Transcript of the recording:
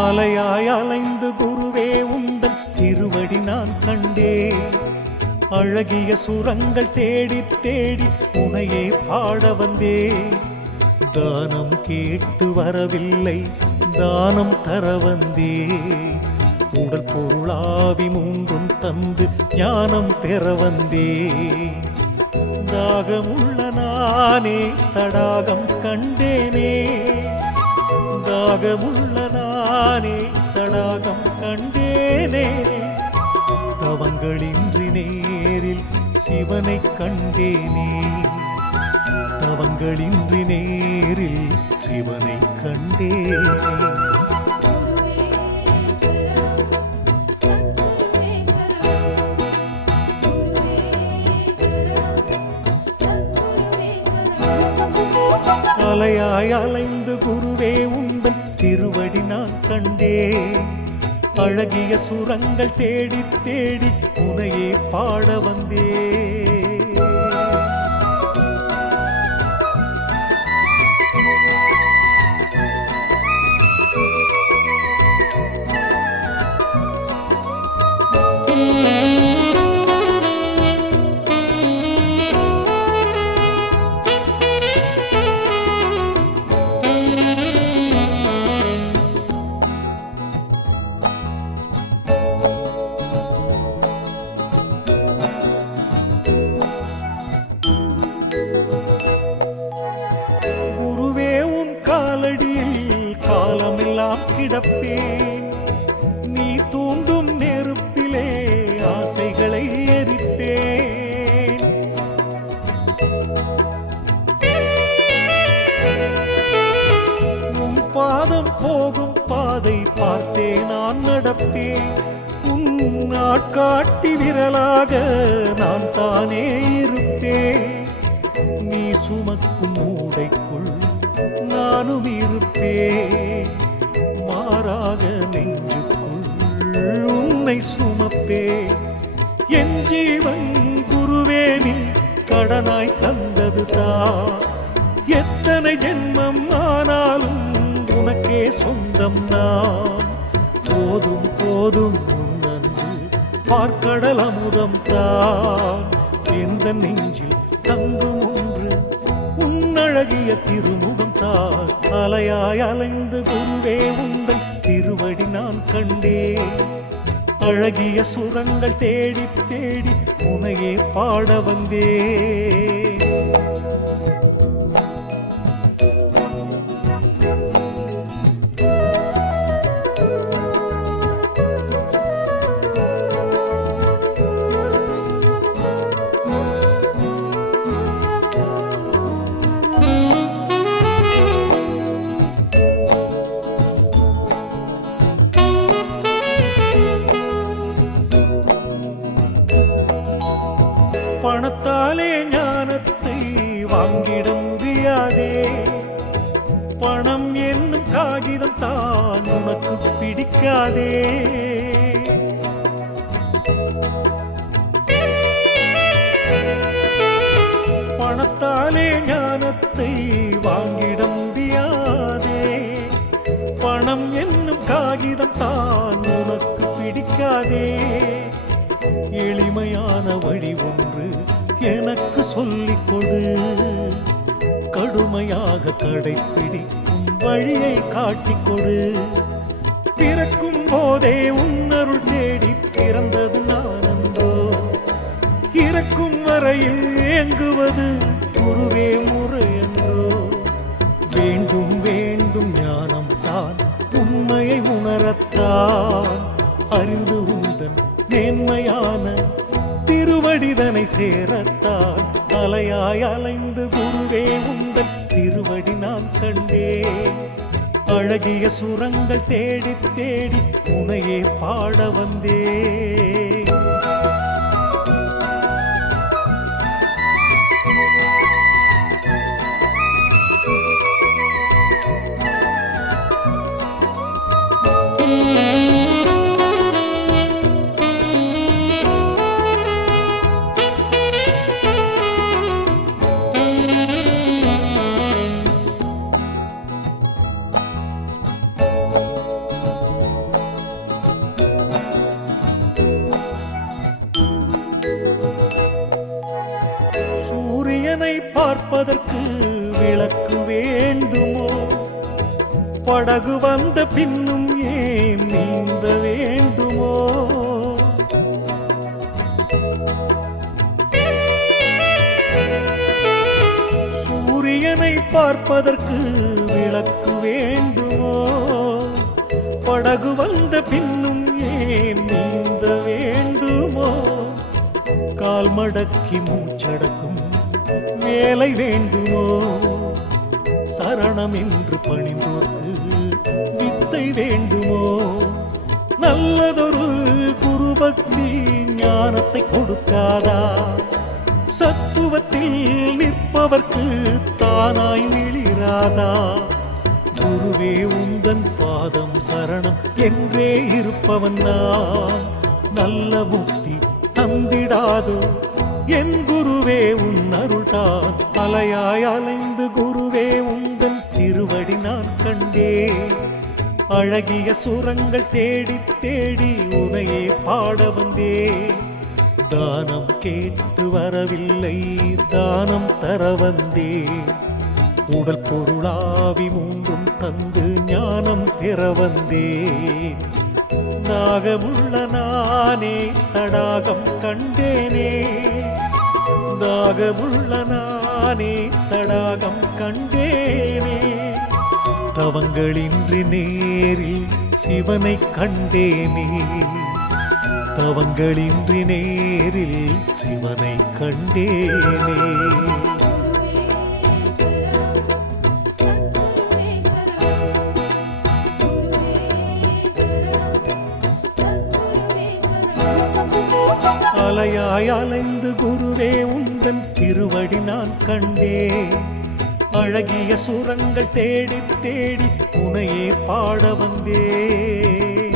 அலையாய் அலைந்து குருவே உந்தன் திருவடி நான் கண்டே. அழகிய சுரங்கள் தேடி தேடி உனையே பாட வந்தே. தானம் கேட்டு வரவில்லை, தானம் தர வந்தே. உடல் பொருளாவி மூன்றும் தந்து ஞானம் பெற வந்தே. தாகமுள்ள நானே தடாகம் கண்டேனே. தாகமுள்ள நானே தடாகம் கண்டேனே. தவங்களின்றி நேரில் சிவனை கண்டேனே. தவங்களின்றி நேரில் சிவனை கண்டேனே. அலையாய் அலைந்து குருவே உந்தன் திருவடி நான் கண்டே. அழகிய சுரங்கள் தேடி தேடி உனையே பாட வந்தே. கிடப்பேன். நீ தூண்டும் நெருப்பிலே ஆசைகளை எரிப்பேன். உன் பாதம் போகும் பாதை பார்த்தே நான் நடப்பேன். உன் நாட்காட்டி விரலாக நான் தானே இருப்பேன். நீ சுமக்கும் மூடைக்குள் நானும் இருப்பேன். மாறாக நெஞ்சுக்குள் உன்னை சுமப்பே. என் ஜீவன் குருவே நீ கடனாய் தந்தது தான். எத்தனை ஜென்மம் ஆனாலும் உனக்கே சொந்தம் நான். போதும் போதும் உன்னன்று பார்க்கடல் அமுதம் தான். எந்த நெஞ்சில் தங்கும் ஒன்று உன்னழகிய திருமுகம் தான். அலையாய் அலைந்து குருவே உந்தன் திருவடி நான் கண்டே. அழகிய சுரங்கள் தேடி தேடி உனையே பாட வந்தே. பணத்தாலே ஞானத்தை வாங்கிட முடியாதே. பணம் என்னும் காகிதம் தான் உனக்கு பிடிக்காதே. பணத்தாலே ஞானத்தை வாங்கிட முடியாதே. பணம் என்னும் காகிதம் தான் உனக்கு பிடிக்காதே. எளிமையான வழி ஒன்று எனக்கு சொல்லிக் கொடு. கடுமையாக கடைப்பிடிக்கும் வழியை காட்டிக் கொடு. பிறக்கும் போதே உன்னருள் தேடி பிறந்தது நானன்றோ. இறக்கும் வரையில் ஏங்குவது குருவே முறையன்றோ. வேண்டும் வேண்டும் ஞானம் தான் உண்மையை உணரத்தான். அறிந்து உந்தன் நேர்மையான திருவடிதனை சேரத்தான். அலையாய் அலைந்து குருவே உந்தன் திருவடி நான் கண்டே. அழகிய சுரங்கள் தேடி தேடி உனையே பாட வந்தே. சூரியனை பார்ப்பதற்கு விளக்கு வேண்டுமோ? படகு வந்த பின்னும் ஏன் நீந்த வேண்டுமோ? சூரியனை பார்ப்பதற்கு விளக்கு வேண்டுமோ? படகு வந்த பின்னும் ஏன் நீந்த வேண்டுமோ? கால் மடக்கி மூச்சடக்கும் வேலை வேண்டுமோ? சரணம் என்று பணிந்தோர்க்கு வித்தை வேண்டுமோ? நல்லதொரு குருபக்தி ஞானத்தை கொடுக்காதா? சத்துவத்தில் நிற்பவர்க்கு தானாய் மிளிராதா? குருவே உந்தன் பாதம் சரணம் என்றே இருப்பவன் நான். நல்ல முக்தி தந்திடாதோ என் குருவே உன் அருள்தான். அலையாய் அலைந்து குருவே உந்தன் திருவடி நான் கண்டேன். அழகிய சுரங்கள் தேடி தேடி உனையே பாட வந்தேன். தானம் கேட்டு வரவில்லை, தானம் தர வந்தேன். உடல் பொருளாவி மூன்றும் தந்து ஞானம் பெற வந்தேன். தாகமுள்ள நானே தடாகம் கண்டேனே. தாகமுள்ள நானே தடாகம் கண்டேனே. தவங்களின்றி நேரில் சிவனை கண்டேனே. தவங்களின்றி நேரில் சிவனை கண்டேனே. அலையாய் அலைந்து குருவே உந்தன் திருவடி நான் கண்டேன். அழகிய சுரங்கள் தேடி தேடி உனையே பாட வந்தேன்.